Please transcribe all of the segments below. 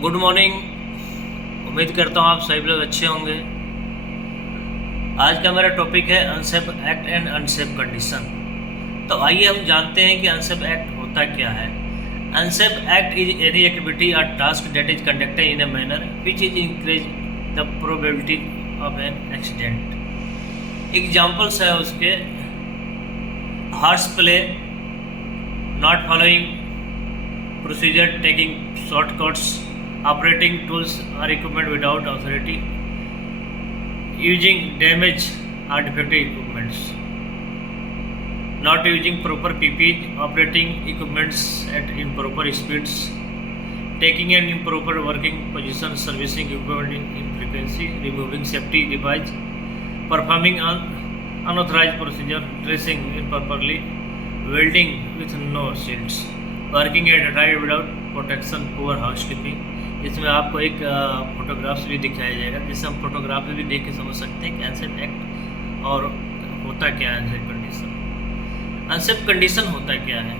Good morning. उम्मीद करता हूँ आप सभी लोग अच्छे होंगे। आज का मेरा टॉपिक है unsafe act and unsafe condition. तो आइए हम जानते हैं कि अनसेफ एक्ट होता क्या है। Unsafe act is any activity और task that is conducted in a manner which is increase the probability of an accident. Examples है उसके: horseplay, not following procedure, taking shortcuts, operating tools or equipment without authority, using damaged or defective equipments, not using proper PPE, operating equipments at improper speeds, taking an improper working position, servicing equipment in frequency, removing safety device, performing unauthorized procedure, dressing improperly, welding with no shields, working at ride without protection, poor housekeeping. इसमें आपको एक photographs भी दिखाया जाएगा जिससे हम photograph भी देख के समझ सकते हैं कि अनसेफ एक्ट और होता क्या है अनसेफ कंडीशन। अनसेफ कंडीशन होता क्या है?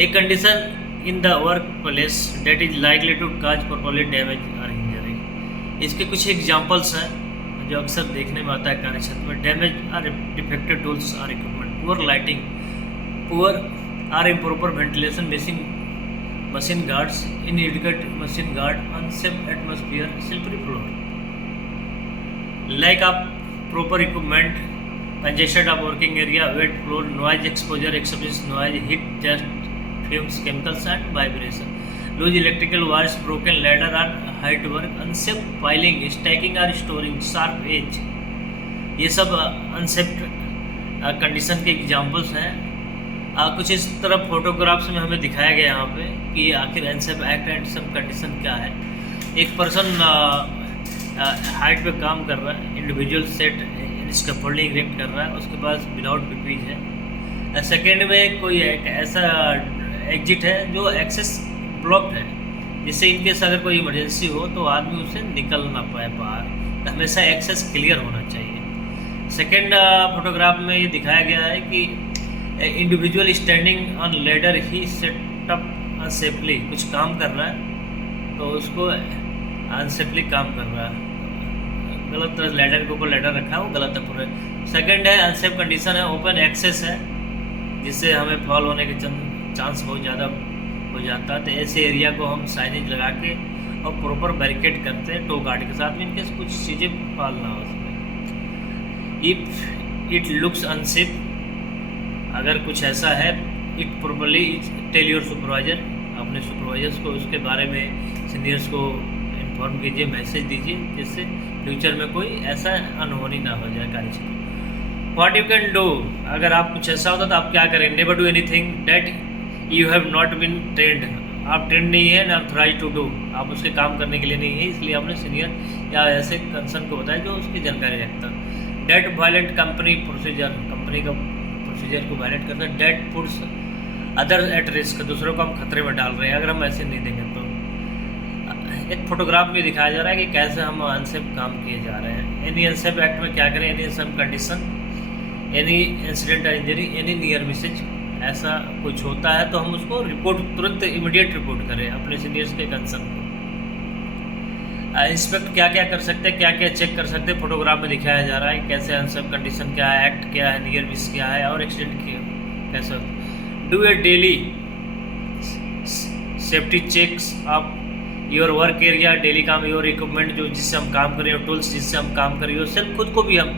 एक condition in the work place that is likely to cause property damage और इंजरी। इसके कुछ एग्जाम्पल्स हैं जो अक्सर देखने में आता है कार्यक्षेत्र में: डैमेज और डिफेक्टेड टूल्स और equipment, poor lighting, poor or improper ventilation, missing machine guards, inadequate machine guard, unsafe atmosphere, slippery floor, lack of proper equipment, congestion of working area, wet floor, noise exposure, excessive noise, heat, dust, fumes, chemicals and vibration, loose electrical wires, broken ladder or height work, unsafe piling, stacking or storing, sharp edge। ये सब unsafe condition के examples हैं। कुछ इस तरह photographs में हमें दिखाया गया यहाँ पे कि आखिर unsafe act and unsafe condition क्या है। एक पर्सन हाइट पे काम कर रहा है, इंडिविजुअल सेट स्कैफोल्डिंग इरेक्ट कर रहा है, उसके पास विदाउट पीपीज है। सेकेंड में कोई एक ऐसा एग्जिट है जो एक्सेस ब्लॉक्ड है, जिससे इनकेस अगर कोई इमरजेंसी हो तो आदमी उसे निकल ना पाए बाहर। तो हमेशा एक्सेस क्लियर होना चाहिए। सेकेंड फोटोग्राफ में ये दिखाया गया है कि इंडिविजुअल स्टैंडिंग ऑन लेडर ही सेटअप अनसेफली, कुछ काम कर रहा है तो उसको अनसेफली काम कर रहा है, गलत लेडर के ऊपर लेडर रखा है, वो गलत है पूरे। सेकंड है अनसेफ कंडीशन है ओपन एक्सेस है, जिससे हमें फॉल होने के चांस बहुत ज़्यादा हो जाता है। तो ऐसे एरिया को हम साइनेज लगा के और प्रॉपर बैरिकेड करते हैं टो गार्ड के साथ में, इनकेस कुछ चीज़ें फॉल ना हो उसमें। इफ इट लुक्स अनसेफ, अगर कुछ ऐसा है, it properly tell your supervisor, अपने सुपरवाइजर्स को उसके बारे में, सीनियर्स को इन्फॉर्म कीजिए, मैसेज दीजिए, जिससे फ्यूचर में कोई ऐसा अनहोनी ना हो जाए कार्यक्षेत्र। व्हाट यू कैन डू, अगर आप कुछ ऐसा होता तो आप क्या करें? Never do anything that you have not been trained, आप ट्रेंड नहीं है ना ऑथराइज टू डू, आप उसके काम करने के लिए नहीं है, इसलिए आपने सीनियर या ऐसे कंसर्न को बताया जो उसकी जानकारी रखता। That violate company procedure, company का प्रोसीजर को वायलेट करता है। That puts other at risk, दूसरों को हम खतरे में डाल रहे हैं अगर हम ऐसे नहीं देंगे तो। एक फोटोग्राफ में दिखाया जा रहा है कि कैसे हम अनसेफ काम किए जा रहे हैं। एनी अनसेफ एक्ट में क्या करें? Any unsafe condition, any incident injury, any near misses, ऐसा कुछ होता है तो हम उसको रिपोर्ट, तुरंत इमीडिएट रिपोर्ट करें अपने सीनियर्स के कंसर्न को। इंस्पेक्ट क्या क्या कर सकते हैं, क्या क्या चेक कर सकते हैं, फोटोग्राफ में दिखाया जा रहा है कैसे अनसेफ कंडीशन क्या है, एक्ट क्या है, नियर मिस क्या है और एक्सीडेंट कैसे। Do a daily safety checks of your work area, daily काम, योर इक्विपमेंट जो जिससे हम काम कर रहे हो, टूल्स जिससे हम काम कर रहे हो, सिर्फ खुद को भी हम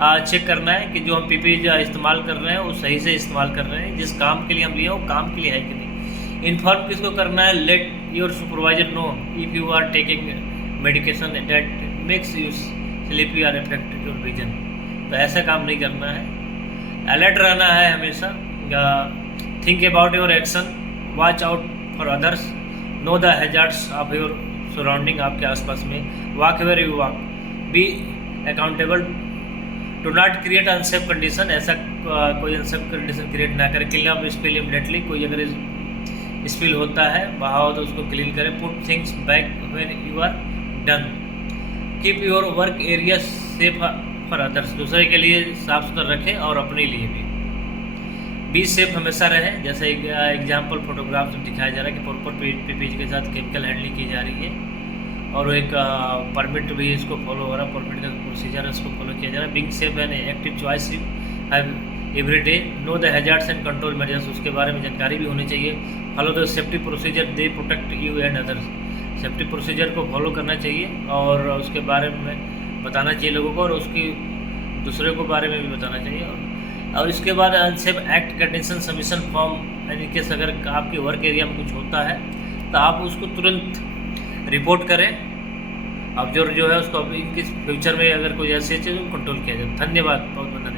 चेक करना है कि जो हम पीपी इस्तेमाल कर रहे हैं वो सही से इस्तेमाल कर रहे हैं, जिस काम के लिए हम लिए वो काम के लिए है कि नहीं। इन्फॉर्म किसको करना है? Let your supervisor know if you are taking medication that makes you sleepy और अफेक्ट योर विजन। तो ऐसा काम नहीं करना है, अलर्ट रहना है हमेशा। Think about your action, watch out for others, know the hazards of your surrounding, आपके आसपास में। Walk where you walk, be accountable, do not create unsafe condition, ऐसा कोई अनसेफ कंडीशन क्रिएट ना करें। क्लीन अप स्पिल इमीडिएटली, कोई अगर spill होता है बहाव तो उसको क्लीन करें। Put things back when you are done. Keep your work area safe for others, दूसरे के लिए साफ सुथरा रखें और अपने लिए भी। बी सेफ हमेशा रहे। जैसे एक एग्जाम्पल फोटोग्राफ में दिखाया जा रहा है कि प्रॉपर पीपीई के साथ केमिकल हैंडलिंग की जा रही है और एक परमिट भी इसको फॉलो हो रहा है, परमिट का प्रोसीजर है उसको फॉलो किया जा रहा है। Being safe and active choice every day, know the hazards and control measures, उसके बारे में जानकारी भी होनी चाहिए। Follow the safety procedure, they protect you and others, safety procedure को फॉलो करना चाहिए और उसके बारे में बताना चाहिए लोगों को और उसकी दूसरे को बारे में भी बताना चाहिए। और इसके बाद unsafe act condition submission form, यानी केस अगर आपके वर्क एरिया में कुछ होता है तो आप उसको तुरंत रिपोर्ट करें। अब जो है उसको इनके फ्यूचर में अगर कोई ऐसी चीज़ कंट्रोल किया जाए। धन्यवाद, बहुत बहुत धन्यवाद।